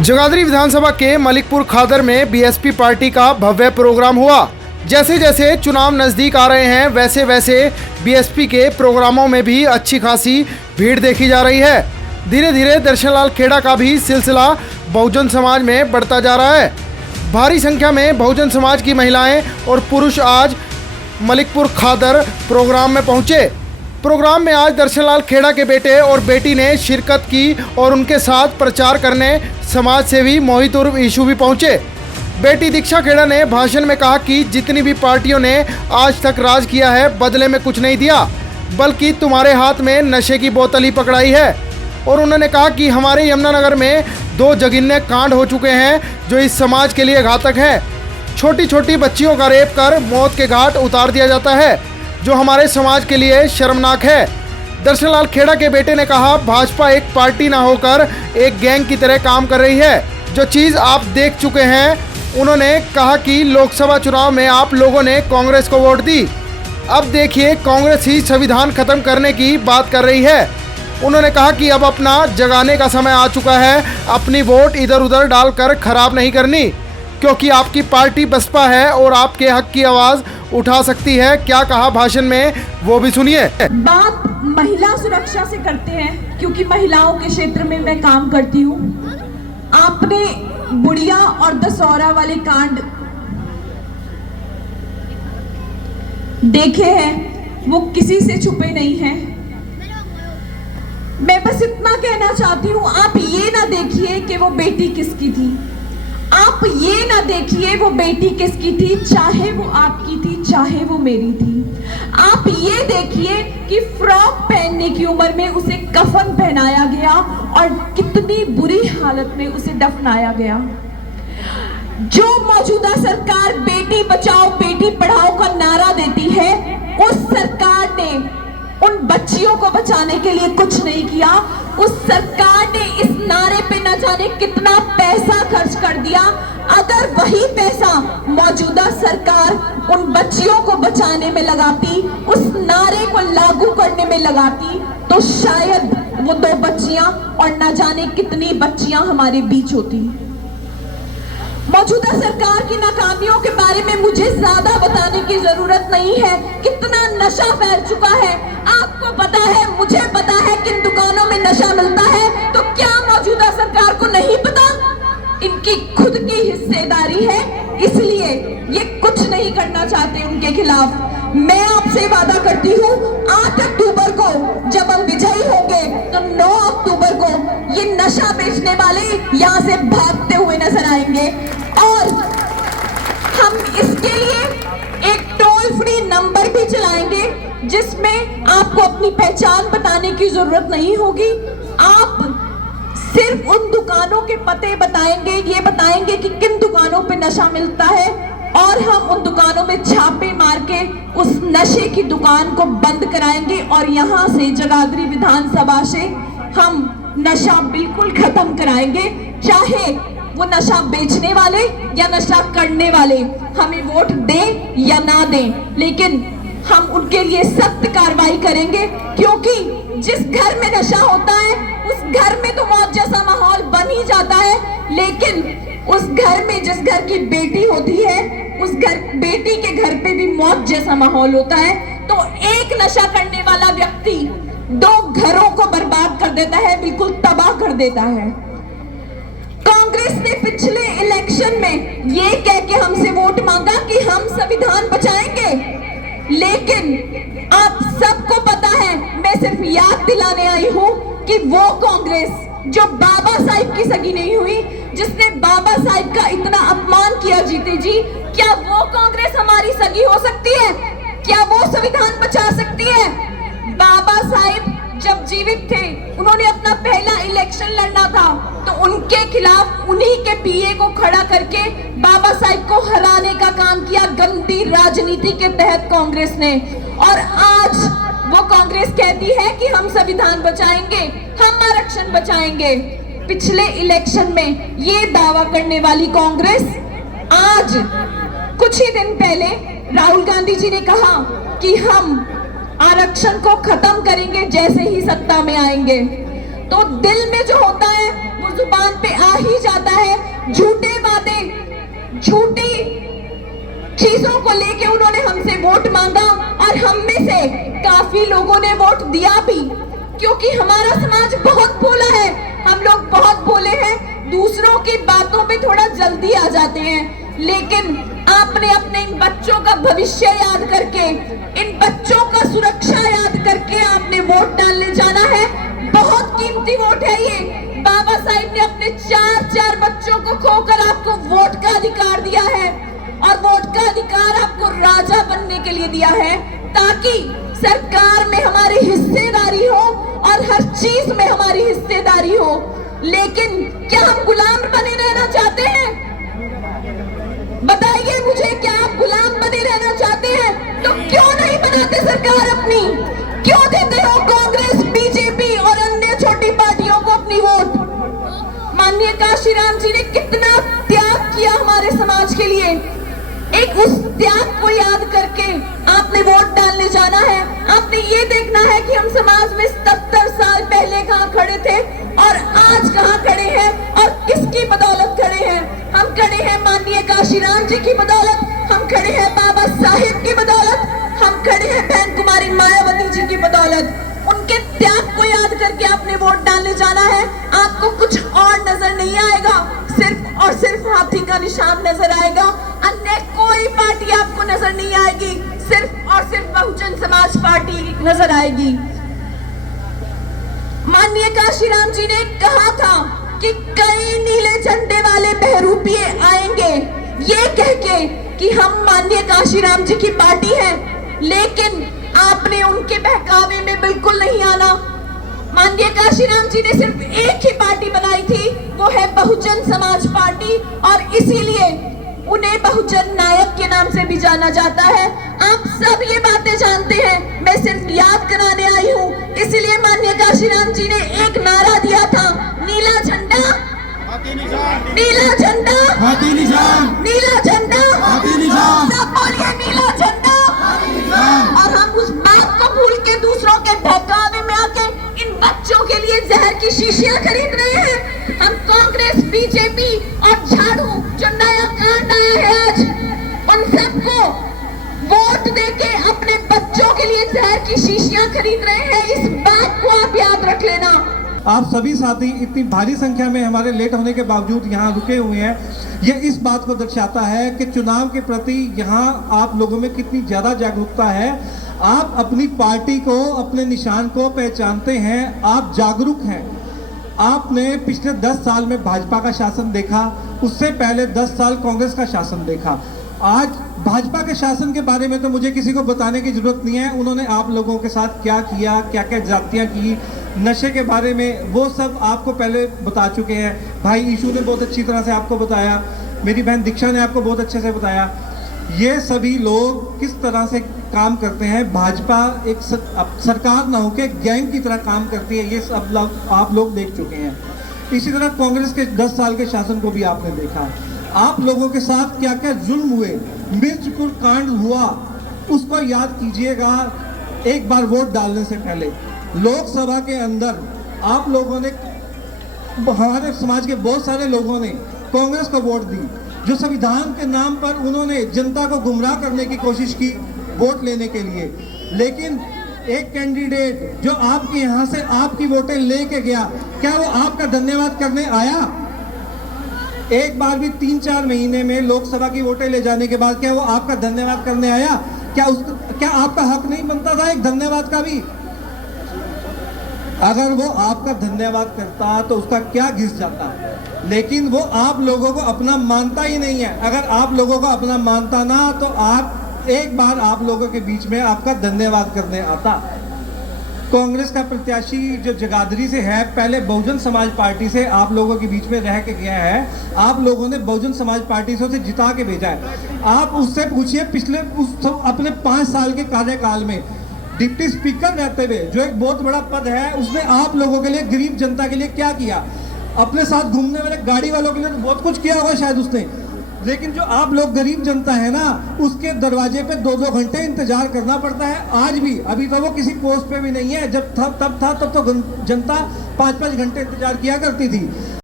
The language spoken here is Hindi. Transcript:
जगाधरी विधानसभा के मलिकपुर खादर में बीएसपी पार्टी का भव्य प्रोग्राम हुआ। जैसे जैसे चुनाव नजदीक आ रहे हैं वैसे वैसे बीएसपी के प्रोग्रामों में भी अच्छी खासी भीड़ देखी जा रही है। धीरे धीरे दर्शनलाल खेड़ा का भी सिलसिला बहुजन समाज में बढ़ता जा रहा है। भारी संख्या में बहुजन समाज की महिलाएं और पुरुष आज मलिकपुर खादर प्रोग्राम में पहुंचे। प्रोग्राम में आज दर्शनलाल खेड़ा के बेटे और बेटी ने शिरकत की और उनके साथ प्रचार करने समाज सेवी मोहित उर्फ ईशु भी पहुंचे। बेटी दीक्षा खेड़ा ने भाषण में कहा कि जितनी भी पार्टियों ने आज तक राज किया है बदले में कुछ नहीं दिया, बल्कि तुम्हारे हाथ में नशे की बोतल ही पकड़ाई है। और उन्होंने कहा कि हमारे यमुनानगर में 2 जघन्य कांड हो चुके हैं जो इस समाज के लिए घातक है। छोटी छोटी बच्चियों का रेप कर मौत के घाट उतार दिया जाता है, जो हमारे समाज के लिए शर्मनाक है। दर्शनलाल खेड़ा के बेटे ने कहा, भाजपा एक पार्टी ना होकर एक गैंग की तरह काम कर रही है, जो चीज़ आप देख चुके हैं। उन्होंने कहा कि लोकसभा चुनाव में आप लोगों ने कांग्रेस को वोट दी, अब देखिए कांग्रेस ही संविधान खत्म करने की बात कर रही है। उन्होंने कहा कि अब अपना जगाने का समय आ चुका है, अपनी वोट इधर उधर डालकर खराब नहीं करनी, क्योंकि आपकी पार्टी बसपा है और आपके हक की आवाज़ उठा सकती है। क्या कहा भाषण में वो भी सुनिए। बात महिला सुरक्षा से करते हैं, क्योंकि महिलाओं के क्षेत्र में मैं काम करती हूँ। आपने बुढ़िया और दशहरा वाले कांड देखे हैं, वो किसी से छुपे नहीं हैं। मैं बस इतना कहना चाहती हूँ, आप ये ना देखिए कि वो बेटी किसकी थी, आप ये ना देखिए वो बेटी किसकी थी, चाहे वो आपकी थी चाहे वो मेरी थी। आप ये देखिए कि फ्रॉक पहनने की उम्र में उसे कफन पहनाया गया और कितनी बुरी हालत में उसे दफनाया गया। जो मौजूदा सरकार बेटी बचाओ बेटी पढ़ाओ का नारा देती है, उस सरकार ने उन बच्चियों को बचाने के लिए कुछ नहीं किया। उस सरकार ने इस नारे पे न जाने कितना पैसा खर्च कर दिया। अगर वही पैसा मौजूदा सरकार उन बच्चियों को बचाने में लगाती, उस नारे को लागू करने में लगाती, तो शायद वो 2 बच्चियां और न जाने कितनी बच्चियां हमारे बीच होती। मौजूदा सरकार की नाकामियों के बारे में मुझे ज्यादा बताने की जरूरत नहीं है। कितना नशा फैल चुका है आपको पता है, मुझे पता है। किन दुकानों में नशा मिलता है, तो क्या मौजूदा सरकार को नहीं पता? इनकी खुद की हिस्सेदारी है, इसलिए ये कुछ नहीं करना चाहते उनके खिलाफ। मैं आपसे वादा करती हूँ, 8 अक्टूबर को जब हम विजयी होंगे तो 9 अक्टूबर को ये नशा बेचने वाले यहाँ से भागते हुए नजर आएंगे। और हम इसके लिए एक टोल फ्री नंबर भी चलाएंगे, जिसमें आपको अपनी पहचान बताने की जरूरत नहीं होगी। आप सिर्फ उन दुकानों के पते बताएंगे, ये बताएंगे कि किन दुकानों पे नशा मिलता है, और हम उन दुकानों में छापे मार के उस नशे की दुकान को बंद कराएंगे। और यहाँ से जगाधरी विधानसभा से हम नशा बिल्कुल खत्म कराएंगे। चाहे वो नशा बेचने वाले या नशा करने वाले हमें वोट दें या ना दें, लेकिन हम उनके लिए सख्त कार्रवाई करेंगे। क्योंकि जिस घर में नशा होता है उस घर में तो मौत जैसा माहौल बन ही जाता है, लेकिन उस घर में जिस घर की बेटी होती है, उस बेटी के घर पे भी मौत जैसा माहौल होता है। तो एक नशा करने वाला व्यक्ति 2 घरों को बर्बाद कर देता है, बिल्कुल तबाह कर देता है। कांग्रेस ने पिछले इलेक्शन में ये कह के हमसे वोट मांगा कि हम संविधान बचाएंगे, लेकिन आप सबको पता है, मैं सिर्फ याद दिलाने आई हूं कि वो कांग्रेस जो बाबा साहिब की सगी नहीं हुई, जिसने बाबा साहिब का इतना अपमान किया, जीते जी, क्या वो कांग्रेस हमारी सगी हो सकती है? क्या वो संविधान बचा सकती है? बाबा साहिब जब जीवित थे, उन्होंने अपना पहला इलेक्शन लड़ना था, तो उनके खिलाफ उन्हीं के पीए को खड़ा करके बाबा साहिब को हराने का काम किया गंदी राजनीति के तहत कांग्रेस ने। और आज वो कांग्रेस कहती है कि हम संविधान बचाएंगे, हम आरक्षण बचाएंगे। पिछले इलेक्शन में ये दावा करने वाली कांग्रेस आज कुछ ही दिन पहले राहुल गांधी जी ने कहा कि हम आरक्षण को खत्म करेंगे जैसे ही सत्ता में आएंगे। तो दिल में जो होता है वो जुबान पे आ ही जाता है। झूठे वादे, झूठी चीजों को लेके उन्होंने हमसे वोट मांगा और हम में से काफी लोगों ने वोट दिया भी, क्योंकि हमारा समाज बहुत भोला है। हम लोग बहुत भोले हैं, दूसरों की बातों पे थोड़ा जल्दी आ जाते हैं। लेकिन आपने अपने इन बच्चों का भविष्य याद करके, इन बच्चों का सुरक्षा याद करके आपने वोट डालने जाना है। बहुत कीमती वोट है ये। बाबा साहिब ने अपने 4 बच्चों को खोकर आपको वोट का अधिकार दिया है, और वोट का अधिकार आपको राजा बनने के लिए दिया है, ताकि सरकार में हमारी हिस्सेदारी हो और हर चीज में हमारी हिस्सेदारी हो। लेकिन क्या हम गुलाम बने रहना चाहते हैं? बताइए मुझे, क्या आप गुलाम बने रहना चाहते हैं? तो क्यों नहीं बनाते सरकार अपनी? क्यों देते हो कांग्रेस, बीजेपी और अन्य छोटी पार्टियों को अपनी वोट? माननीय काशीराम जी ने कितना त्याग किया हमारे समाज के लिए। एक उस त्याग को याद करके आपने वोट डालने जाना है। आपने ये देखना है कि हम समाज में 70 साल पहले कहां खड़े थे और आज कहां खड़े हैं, और किसकी बदौलत खड़े हैं। हम खड़े हैं माननीय काशीराम जी की बदौलत, हम खड़े हैं बाबा साहिब की बदौलत, हम खड़े हैं बहन कुमारी मायावती जी की बदौलत। उनके त्याग को याद करके आपने वोट डालने जाना है। आपको कुछ और नजर नहीं आएगा, सिर्फ और सिर्फ हाथी का निशान नजर आएगा। अन्य कोई पार्टी आपको नजर नहीं आएगी, सिर्फ और सिर्फ बहुजन समाज पार्टी नजर आएगी। माननीय काशीराम जी ने कहा था कि कई नीले झंडे वाले बहरूपिये आएंगे, ये कह के कि हम माननीय काशीराम जी की पार्टी है। लेकिन आपने उनके बहकावे में बिल्कुल नहीं आना। माननीय काशीराम जी ने सिर्फ एक ही पार्टी बनाई थी, वो है बहुजन समाज पार्टी, और इसीलिए उन्हें बहुजन नायक के नाम से भी जाना जाता है। आप सब ये बातें जानते हैं, मैं सिर्फ याद कराने आई हूँ। इसीलिए माननीय काशीराम जी ने एक नारा दिया था, नीला झंडा, नीला झंडा, नीला झंडा, सब बोलिए नीला झंडा। और हम उस बात को भूल के दूसरों के बहकावे में आके इन बच्चों के लिए जहर की शीशियां खरीद रहे हैं। हम कांग्रेस, बीजेपी और झाड़ू जो नया कांड आया है आज, उन सबको वोट देके अपने बच्चों के लिए जहर की शीशियां खरीद रहे हैं। इस बात को आप याद रख लेना। आप सभी साथी इतनी भारी संख्या में हमारे लेट होने के बावजूद यहाँ रुके हुए हैं, ये इस बात को दर्शाता है कि चुनाव के प्रति यहाँ आप लोगों में कितनी ज़्यादा जागरूकता है। आप अपनी पार्टी को, अपने निशान को पहचानते हैं, आप जागरूक हैं। आपने पिछले 10 साल में भाजपा का शासन देखा, उससे पहले 10 साल कांग्रेस का शासन देखा। आज भाजपा के शासन के बारे में तो मुझे किसी को बताने की जरूरत नहीं है। उन्होंने आप लोगों के साथ क्या किया, क्या क्या जातियाँ की, नशे के बारे में वो सब आपको पहले बता चुके हैं। भाई ईशू ने बहुत अच्छी तरह से आपको बताया, मेरी बहन दीक्षा ने आपको बहुत अच्छे से बताया। ये सभी लोग किस तरह से काम करते हैं। भाजपा एक सरकार ना होकर गैंग की तरह काम करती है, ये सब आप लोग देख चुके हैं। इसी तरह कांग्रेस के 10 साल के शासन को भी आपने देखा। आप लोगों के साथ क्या क्या जुल्म हुए, मिर्चपुर कांड हुआ, उसको याद कीजिएगा एक बार वोट डालने से पहले। लोकसभा के अंदर आप लोगों ने, हमारे समाज के बहुत सारे लोगों ने कांग्रेस को वोट दी, जो संविधान के नाम पर उन्होंने जनता को गुमराह करने की कोशिश की वोट लेने के लिए। लेकिन एक कैंडिडेट जो आपके यहाँ से आपकी वोटें लेके गया, क्या वो आपका धन्यवाद करने आया? एक बार भी 3-4 महीने में लोकसभा की वोटें ले जाने के बाद क्या वो आपका धन्यवाद करने आया? क्या आपका हक नहीं बनता था एक धन्यवाद का भी? अगर वो आपका धन्यवाद करता तो उसका क्या घिस जाता। लेकिन वो आप लोगों को अपना मानता ही नहीं है। अगर आप लोगों को अपना मानता ना तो आप एक बार आप लोगों के बीच में आपका धन्यवाद करने आता। कांग्रेस का प्रत्याशी जो जगाधरी से है, पहले बहुजन समाज पार्टी से आप लोगों के बीच में रह के गया है। आप लोगों ने बहुजन समाज पार्टी से उसे जिता के भेजा है। आप उससे पूछिए पिछले अपने 5 साल के कार्यकाल में डिप्टी स्पीकर रहते हुए, जो एक बहुत बड़ा पद है, उसने आप लोगों के लिए, गरीब जनता के लिए क्या किया? अपने साथ घूमने वाले गाड़ी वालों के लिए तो बहुत कुछ किया होगा शायद उसने, लेकिन जो आप लोग गरीब जनता है ना, उसके दरवाजे पे 2-2 घंटे इंतजार करना पड़ता है आज भी। अभी तो वो किसी पोस्ट पे भी नहीं है, जब तब था तब तो जनता 5-5 घंटे इंतजार किया करती थी।